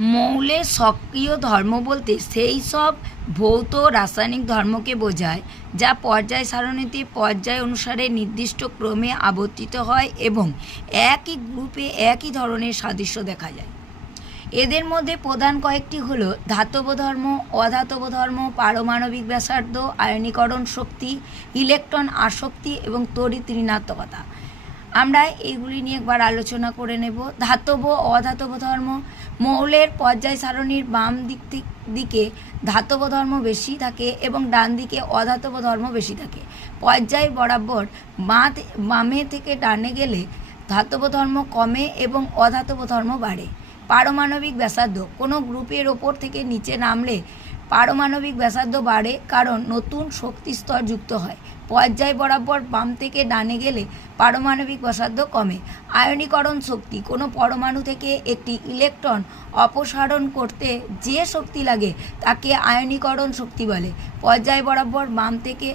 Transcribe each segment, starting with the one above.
মৌলের সক্রিয় ধর্ম বলতে সেই সব ভৌত রাসায়নিক ধর্মকে বোঝায়, যা পর্যায় সারণীতে পর্যায় অনুসারে নির্দিষ্ট ক্রমে আবর্তিত হয় এবং একই গ্রুপে একই ধরনের সাদৃশ্য দেখা যায়। এদের মধ্যে প্রধান কয়েকটি হল ধাতব ধর্ম, অধাতব ধর্ম, পারমাণবিক ব্যাসার্ধ, আয়নীকরণ শক্তি, ইলেকট্রন আসক্তি এবং তড়িৎ ঋণাত্মকতা। আমরা এইগুলি নিয়ে একবার আলোচনা করে নেব। ধাতব অধাতব ধর্ম মৌলের পর্যায় সারণীর বাম দিক দিকে ধাতব ধর্ম বেশি থাকে এবং ডান দিকে অধাতব ধর্ম বেশি থাকে। পর্যায় বরাবর বাঁ থে- বামে থেকে ডানে গেলে ধাতব ধর্ম কমে এবং অধাতব ধর্ম বাড়ে। পারমাণবিক ব্যাসার্ধ কোনো গ্রুপের ওপর থেকে নিচে নামলে পারমাণবিক ব্যাসার্ধ বাড়ে কারণ নতুন শক্তি স্তর যুক্ত হয়। পর্যায় বরাবর বাম থেকে ডানে গেলে পারমাণবিক ব্যাসার্ধ কমে। আয়নীকরণ শক্তি, কোনো পরমাণু থেকে একটি ইলেকট্রন অপসারণ করতে যে শক্তি লাগে তাকে আয়নীকরণ শক্তি বলে। পর্যায় বরাবর বাম থেকে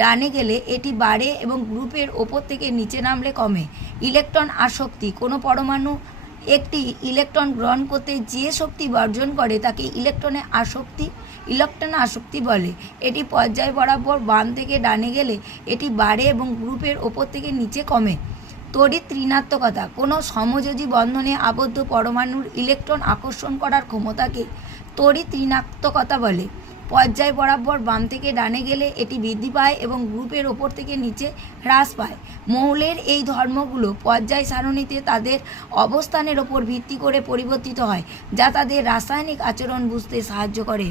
ডানে গেলে এটি বাড়ে এবং গ্রুপের ওপর থেকে নিচে নামলে কমে। ইলেকট্রন আসক্তি, কোনো পরমাণু একটি ইলেকট্রন গ্রহণ করতে যে শক্তি বর্জন করে তাকে ইলেকট্রনে আসক্তি, ইলেকট্রন আসক্তি বলে। এটি পর্যায় বরাবর বাম থেকে ডানে গেলে এটি বাড়ে এবং গ্রুপের ওপর থেকে নিচে কমে। তড়িৎ ঋণাত্মকতা, কোনো সমযোজী বন্ধনে আবদ্ধ পরমাণুর ইলেকট্রন আকর্ষণ করার ক্ষমতাকে তড়িৎ ঋণাত্মকতা বলে। পর্যায় বরাবর বাম থেকে ডানে গেলে এটি বৃদ্ধি পায় এবং গ্রুপের ওপর থেকে নিচে হ্রাস পায়। মৌলের এই ধর্মগুলো পর্যায় সারণীতে তাদের অবস্থানের ওপর ভিত্তি করে পরিবর্তিত হয়, যা তাদের রাসায়নিক আচরণ বুঝতে সাহায্য করে।